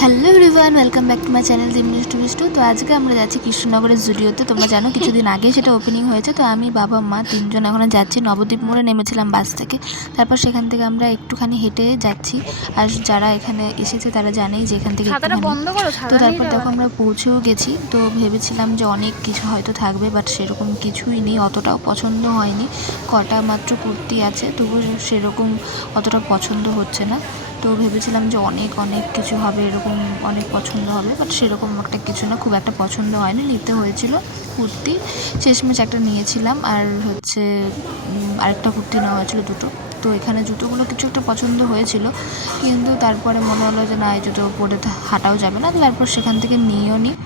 Hello everyone, welcome back to my channel gymnast. তো আজকে আমরা যাচ্ছি কৃষ্ণনগরের জুডিওতে। তোমরা জানো কিছুদিন আগে সেটা ওপেনিং হয়েছে। তো আমি, বাবা, মা তিনজন এখন যাচ্ছি। নবদ্বীপ মোড়ে নেমেছিলাম বাস থেকে। তারপর সেখান থেকে আমরা একটুখানি হেঁটে যাচ্ছি। আর যারা এখানে এসেছে তারা জানেই যে এখান থেকে একটুখানি। তো তারপর দেখো আমরা পৌঁছেও গেছি। তো ভেবেছিলাম যে অনেক কিছু হয়তো থাকবে, বাট সেরকম কিছুই নেই। অতটাও পছন্দ হয়নি। কটা মাত্র কুর্তি আছে, তবুও সেরকম অতটা পছন্দ হচ্ছে না। তো ভেবেছিলাম যে অনেক কিছু হবে, এরকম অনেক পছন্দ হবে, বাট সেরকম একটা কিছু না, খুব একটা পছন্দ হয়নি। নিতে হয়েছিল কুর্তি, শেষমেশ একটা নিয়েছিলাম। আর হচ্ছে আরেকটা কুর্তি নেওয়া হয়েছিল, দুটো। তো এখানে জুতোগুলো কিছু একটা পছন্দ হয়েছিল, কিন্তু তারপরে মনে হলো যে না, এই জুতো পরে হাঁটাও যাবে না। তো তারপর সেখান থেকে নিয়েও নিই।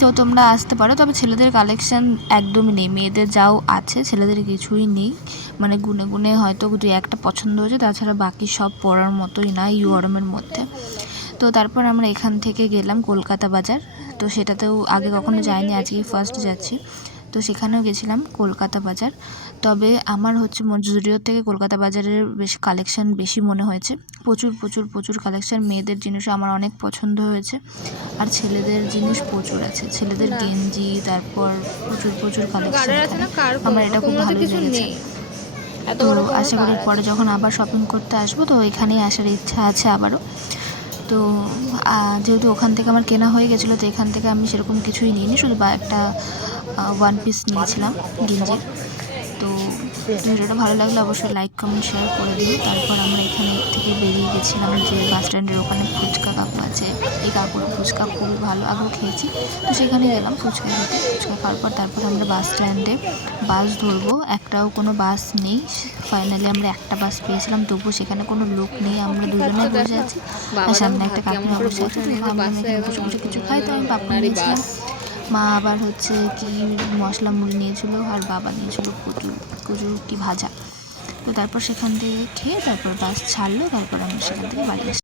তো তোমরা আসতে পারো, তবে ছেলেদের কালেকশান একদমই নেই। মেয়েদের যাও আছে, ছেলেদের কিছুই নেই। মানে গুনে গুনে হয়তো দু একটা পছন্দ হয়েছে, তাছাড়া বাকি সব পরার মতোই না এই গরমের মধ্যে। তো তারপর আমরা এখান থেকে গেলাম কলকাতা বাজার। তো সেটাতেও আগে কখনো যাইনি, আজকেই ফার্স্ট যাচ্ছি। তো সেখানেও গেছিলাম কলকাতা বাজার। তবে আমার হচ্ছে জুডিওর থেকে কলকাতা বাজারের বেশ কালেকশান বেশি মনে হয়েছে। প্রচুর কালেকশান। মেয়েদের জিনিসও আমার অনেক পছন্দ হয়েছে, আর ছেলেদের জিনিস প্রচুর আছে। ছেলেদের গেঞ্জি, তারপর প্রচুর কালেকশান এখানে। আমার এটা খুব ভালো লেগেছে। তো আশা করি পরে যখন আবার শপিং করতে আসবো, তো এখানেই আসার ইচ্ছা আছে আবারও। তো যেহেতু ওখান থেকে আমার কেনা হয়ে গেছিলো, তো এখান থেকে আমি সেরকম কিছুই নিইনি, শুধু একটা ওয়ান পিস নিয়েছিলাম গেঞ্জি। তো ভিডিওটা ভালো লাগলে অবশ্যই লাইক, কমেন্ট, শেয়ার করে দিও। তারপর আমরা এখানে থেকে বেরিয়ে গেছিলাম যে বাস স্ট্যান্ডের ওখানে ফুচকা কাকু আছে। এই কাকুর ফুচকা খুবই ভালো, আগেও খেয়েছি। তো সেখানে গেলাম ফুচকা খেতে। ফুচকা খাওয়ার পর তারপর আমরা বাস স্ট্যান্ডে বাস ধরবো। একটাও কোনো বাস নেই। ফাইনালি আমরা একটা বাস পেয়েছিলাম, তবুও সেখানে কোনো লোক নেই। আমরা দুজনে বসে আছি, আর সামনে একটা কাকিমা বসে আছে। তো ভাবলাম এখানে বসে কিছু খাই, তো আমি পাপড় নিয়েছিলাম। মা আবার হচ্ছে কি মশলা মুড়ি নিয়েছিল, আর বাবা নিয়েছিল কচু কি ভাজা। তো তারপর সেখান থেকে খেয়ে তারপর বাস ছাড়লো, তারপর আমরা সেখান থেকে বাড়ি আসি।